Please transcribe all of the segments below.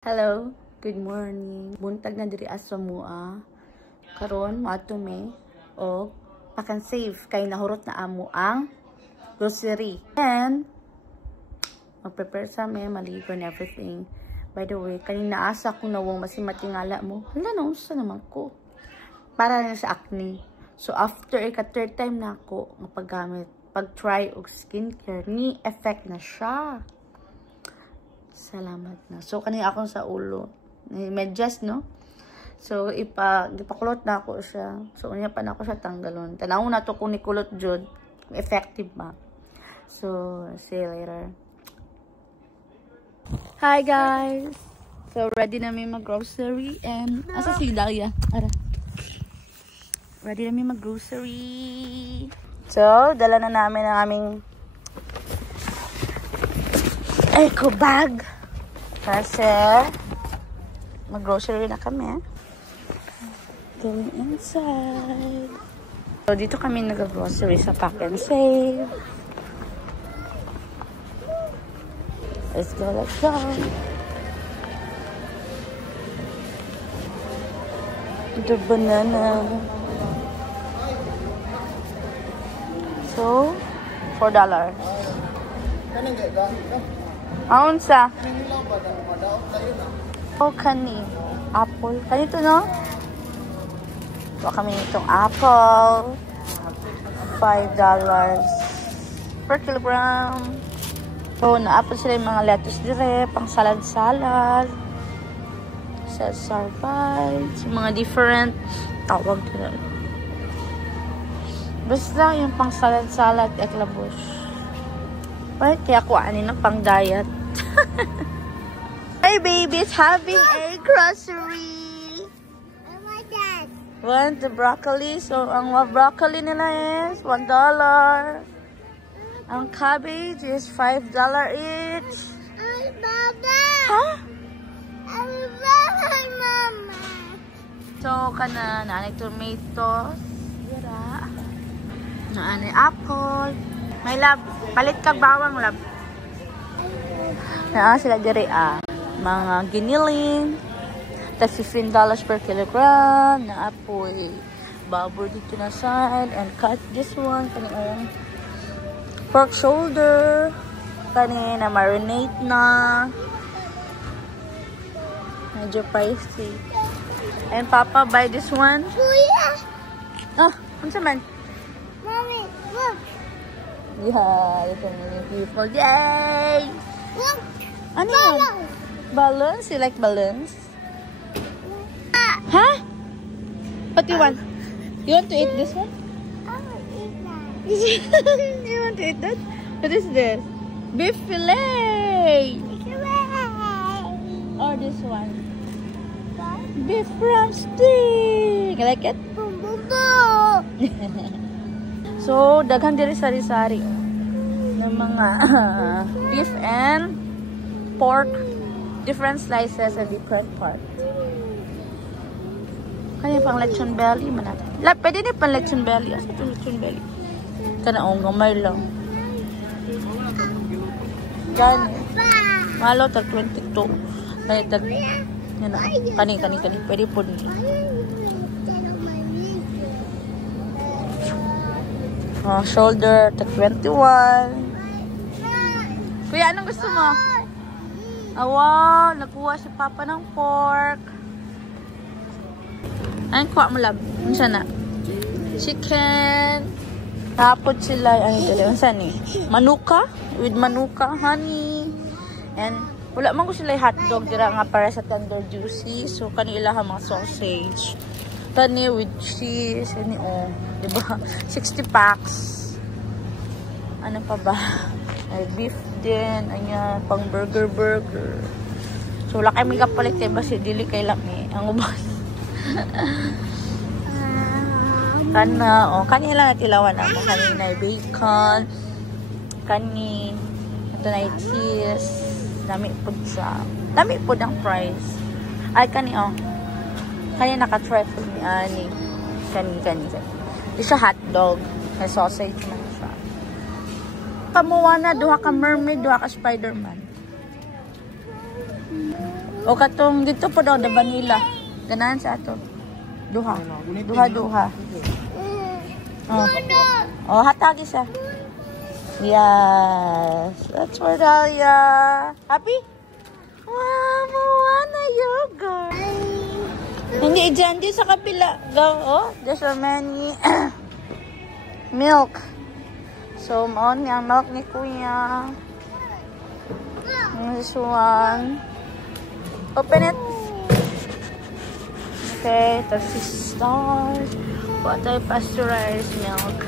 Hello, good morning. Buntag na diri asa mua. Karon moadto me og pakan save kay nahurot na amo ang grocery. And mag-prepare sa me, maligo and everything. By the way, kanina asa ko nawong masimatingala mo. Hala na unsa naman ko. Para na sa acne. So after third time na ako nga paggamit, pag-try og skincare, ni effect na siya. Salamat na. So, kanina akong sa ulo. Medyas, no? So, ipakulot na ako siya. So, unya pa na ako siya tanggalon. Tanawon na to kung nikulot jud. Effective ba? So, see you later. Hi, guys! So, ready na may mag-grocery. And, asa si Dalia? Ara. Ready na may mag-grocery. So, dala na namin ang aming eco bag kasi mag-grocery na kami. Going inside. So, dito kami nag-grocery sa Pack and Save. Let's go, let's go. The banana. So, $4. Aunsa? Oh, kani. Apple. Kanito, no? So, kami itong apple. $5 per kilogram. So, na-apple sila yung mga lettuce dire, pang salad-salad. Cesar bites. Yung mga different tawag nila. Basta yung pang salad-salad, eklabush. Right? Kaya kuhanin ng pang diet. My baby's having a grocery. I want that. Want the broccoli? So, ang broccoli nila is $1. Ang cabbage is $5 each. I love that. Huh? I love my mama. So, kana naanay tomatoes. Dira. Naanay apple. May lab. Palit kag bawang lab. Naa sila diri mga giniling. That's $15 per kilogram. Naa po babur dito na side. And cut this one. Kanilang pork shoulder. Kanina marinate na. Medyo pricey. And Papa buy this one. Kuya. Ah, ano man? Mommy, look. Yeah, look at many people. Yay! Look. Ano yan? Balloons? You like balloons? Huh? What do you want? You want to eat this one? I will eat that. You want to eat that? What is this? Beef fillet! Or this one? Beef drumstick! You like it? Boom, boom, boom. So, daghan diri sari-sari ng mga beef and pork, different slices and different parts. Kaya pang lechon belly man natin. Pwede din pang lechon belly. Asa ito lechon belly? Kanaong gamay lang. Yan. Malo, tag 22. Kaya tag, yan na. Kani. Pwede po din. Oh, shoulder, tag 21. Kuya, anong gusto mo? Wow, nakuha si Papa ng pork. Ayun, kuha mo lab. Ano siya na? Chicken. Tapos sila, ano ito? Ano siya ni? Manuka. With manuka, honey. And, wala man ko sila hotdog. Dira nga para sa tender juicy. So, kanila mga sausage. Kani with cheese. Kani, oh. Diba? 60 packs. Ano pa ba? Ay, beef din. Ayan, pang burger. So, wala kayo may kapalit kayo ba si dili kay lami. Ang ubas. Kanina lang natilawan ako. Kanina ay bacon. Ito na ay cheese. Dami po ang price. Ay, kanina naka-trifle ni Ani. Kani. Di siya hotdog. May sausage man siya. Kamuha na, duha ka mermaid, duha ka Spider-Man. O katong dito po daw, the vanilla. Ganahan sa ato. Duha. Duha. Oh. Oh, hatagi siya. Yes. That's for Dahlia. Happy? Wow, Moana yogurt. Hindi, dyan. Di sa kapila. Go. Oh, there's so many milk. So, maon yung milk ni Kuya. This one. Open it. Okay, that's 6 stars. What a pasteurized milk.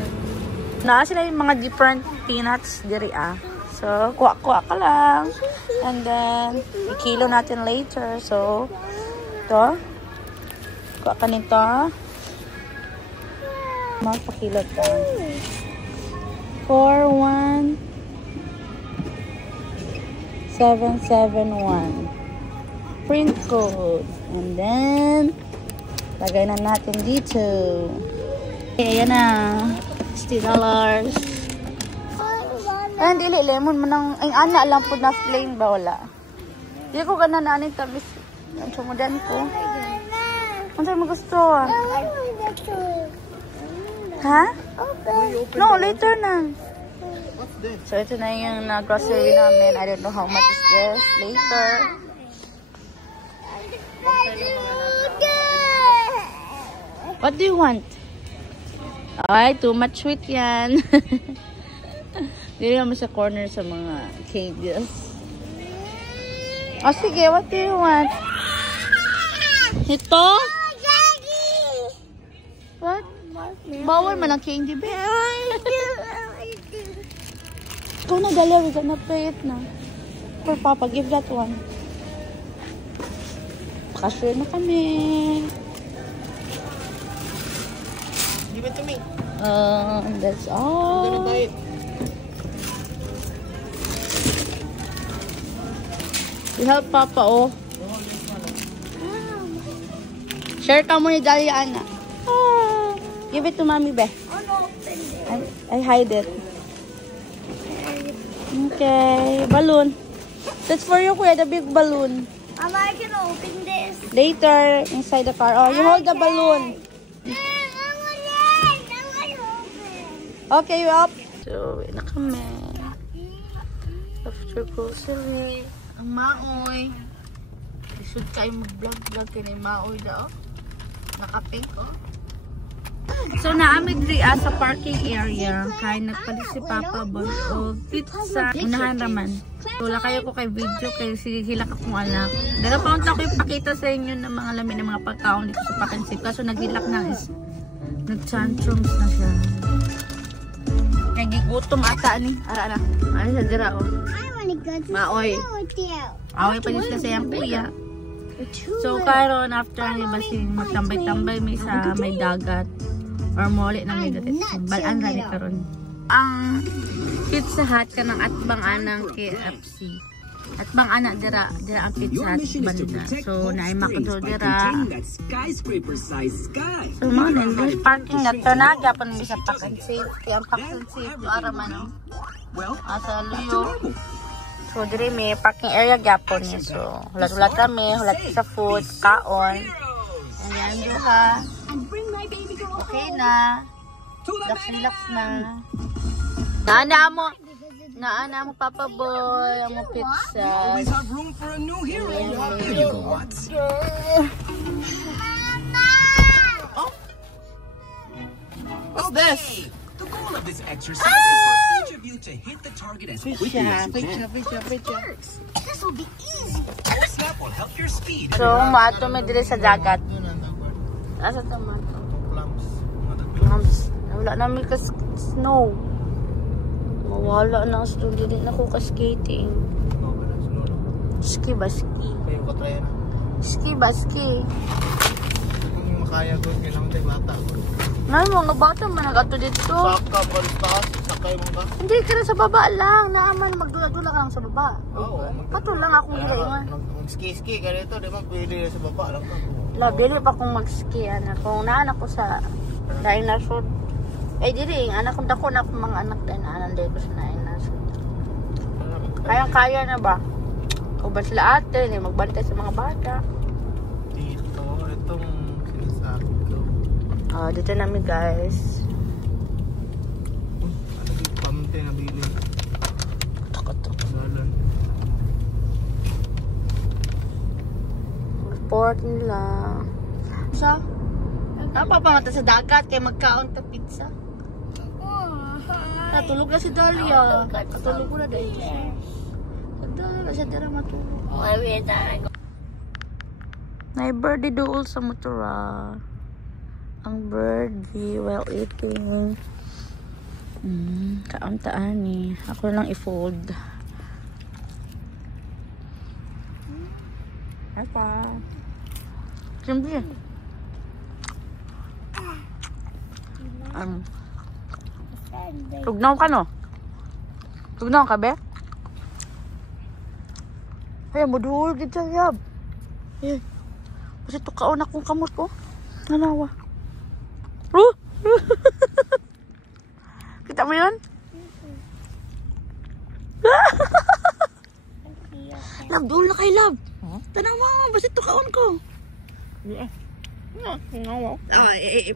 Naa sila yung mga different peanuts diri ah. So, kuha-kuha ka lang. And then, ikilo natin later. So, ito. Kuha ka nito. Magpakilo ito. 41771. Print code. And then, lagay na natin dito. Okay, ayan na. $60. Ay, dili. Lemon mo nang, ay, ana lang po na plain ba? Wala. Hindi ko gana na aning tamis. Ang sumudan ko. Ang saan mo gusto? Ha? No, later na. So, ito na yung grocery namin. I don't know how much is this. Later. What do you want? Ay, too much sweet yan. Dili naman sa corner sa mga cages. Oh, sige. What do you want? Ito? What? Bawal man ang candy, babe. Ikaw na, Dahlia. We're gonna play it na. For Papa, give that one. Pakasure na kami. Give it to me. That's all. I'm gonna buy it. You help Papa, oh. Share ka mo ni Dahlia, Ana. Oh. Give it to Mommy, be. I hide it. Okay. Balloon. That's for you, Kuya, the big balloon. Mama, I can open this. Later, inside the car. Oh, you hold the balloon. Okay, you up? So, uwi na kami. After grocery. Ang maoy. Isud kayo mag-vlog-vlog kayo na yung maoy daw. Naka-pink, oh. So, naamid rin sa parking area. Kaya nagpalit si Papa Bon o pizza. Unahan raman. Wala kayo ko kay video kay hila ka kung anak. Dala pa unta ko ipakita sa inyo ng mga lamin ng mga pagkaon dito sa Pakinsip. Kaso naghilak na is nag-tantrums na siya. Nagigutom ata ni. Ara na. Ano sa dira oh. Maoy. Away pa din sila sa iyang kuya. So karon after ni basi magtambay-tambay may sa may dagat or muli na may dagat. Balaan ra ni karon. Ang Pizza Hut kanang atbang anang KFC. Atbang ana dira ang Pizza Hut banda. So naay makdo dira. So mo nang parking na to na gyapon mi sa Pakinsip. Ang Pakinsip ara man. Asa luyo. So dire may parking area gyapon ni. So hulat-hulat kami, hulat sa food, kaon. Ayan dira. Okay na. Relax na. Naana mo Papa Boy, ang pizza. Always have room for a new hero. Here you go, Watts. What's this? The goal of this exercise is for each of you to hit the target as quickly as you can. This will be easy. Your snap will help your speed. So, maato may dire sa dagat. Asa tomato? Plums. Wala namin ka-snow. Mawala na ang snow. Dili na ko ka-skating. Ski ba ski? Ski ba ski? Kung makaya doon, kailangan tayo bata. Nay, mga bata man nag-ato dito. Saka, taas, sakay mo ka? Hindi, kaya sa baba lang. Naaman, magdula-dula ka lang sa baba. Oo. Pato lang akong hilaingan. Mag-ski-ski ka rito, di ba? Pwede sa baba lang ka. Labili pa kung mag-ski, anak. Kung naanak ko sa dinosaur. Eh, diri, anak kong dako na akong mga anak din. Anak din ko sa dinosaur. Kaya-kaya na ba? Uban sila ate, hindi magbantay sa mga bata. Dito, itong sinasabi ko. Dito namin guys. Ano dito pamunti na bili? Galan. Report nila. Sa? Napapamata sa dagat kaya magkaon ta pizza. Natulog na si Dalia. Natulog ko na dahil. Dalia na siya dira matulog. May birdie dool sa motora. Ang birdie while eating. Kaamtaan eh. Ako lang i-fold. Apa? Siyempre. Tugnaw ka no? Tugnaw ka be? Ay, maduhol gid sa yab. Eh. Kasi tukaon akong kamot ko. Nanawa. Kita mo yun? Love, duhol na kay Love. Tanawa mo, basta tukaon ko.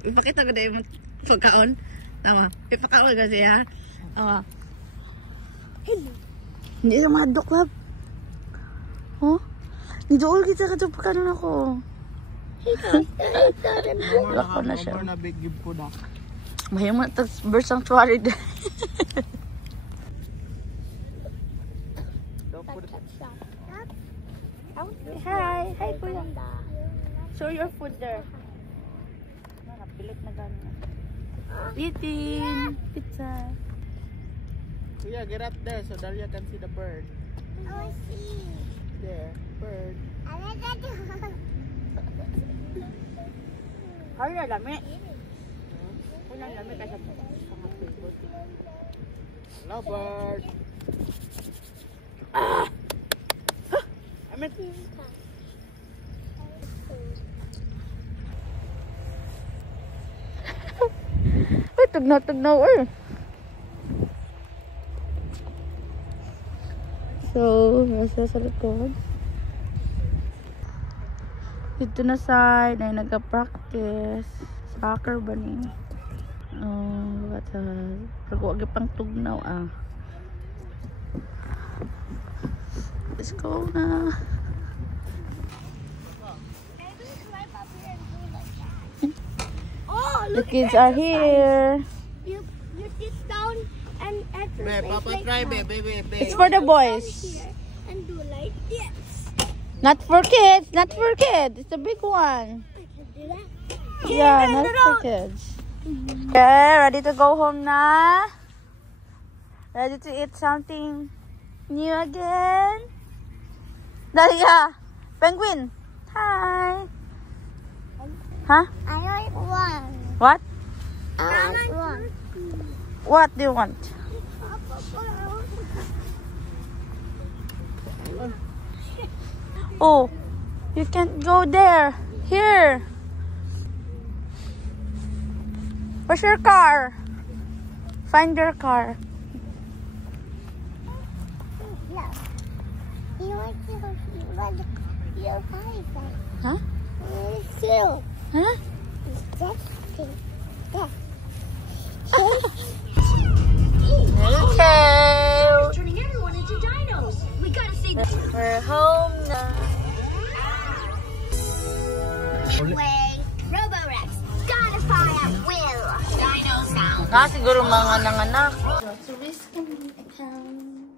Ipakita ko na yung pagkaon. Tama. Ipakaon kasi ha. Hindi na madok, Love. Oh? Nidool kita ka ito pagkanon ako. Lako na siya. More na big give ko na. Mahima ito bird sanctuary din. Hi! Hi, Kuya. Show your food there. Napilit na gano'n. Eating! Pizza. Kuya, get up there so Dalia can see the bird. Oh, I see. There, bird. Ay, lami. Ay, lami kasi sa favorite. Hello, bird. Amin. Ay, tugnaw eh. So, nasa sa likod. Dito na side ay nagka-practice. Soccer ba ni? Pag-uwag pang tugnaw Let's go na. The kids are here. You sit down and Papa, try, baby. It's for the boys. and do like this. Not for kids. Not for kids. It's a big one. I can do that. Yeah, not for kids. Okay, ready to go home na? Ready to eat something new again? Dalia! Penguin! Hi! Huh? I like one. What? I like one. What do you want? Oh, you can't go there. Here. Where's your car? Find your car. You want to run your bike? Huh? Still. Huh? Okay. Turning everyone into dinos. We gotta see this. We're home na. Way. Roborex. Gotta fire at will. Dino sound. Siguro mga nanganak. So, risk account.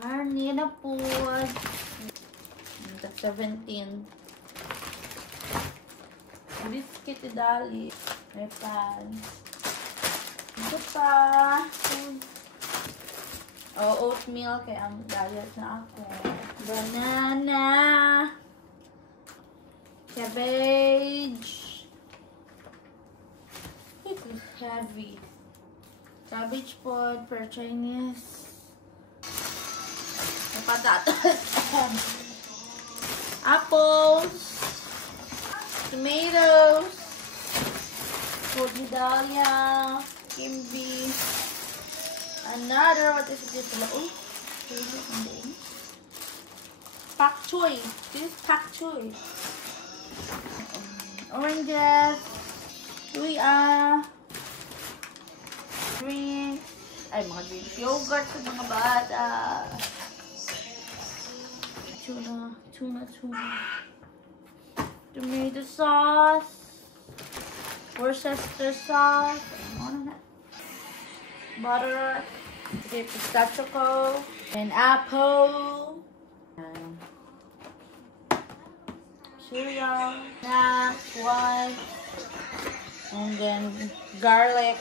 Karne na po. That's 17. Biscuit dali. May pants. Ito pa. Oatmeal kaya ang diet na ako. Banana. Cabbage. It is heavy. Cabbage pod for Chinese. Patatas. Apples. Tomatoes. For Dalia. kimchi. Another, what is this? Oh, pak choy. This is pak choy. Oranges. Drinks. Ay, mga drinks. Yogurt sa mga bata. Tuna. Tomato sauce. Worcester sauce. Butter. Okay, pistachio co. And apple. And cereal. Snacks. One. And then garlic.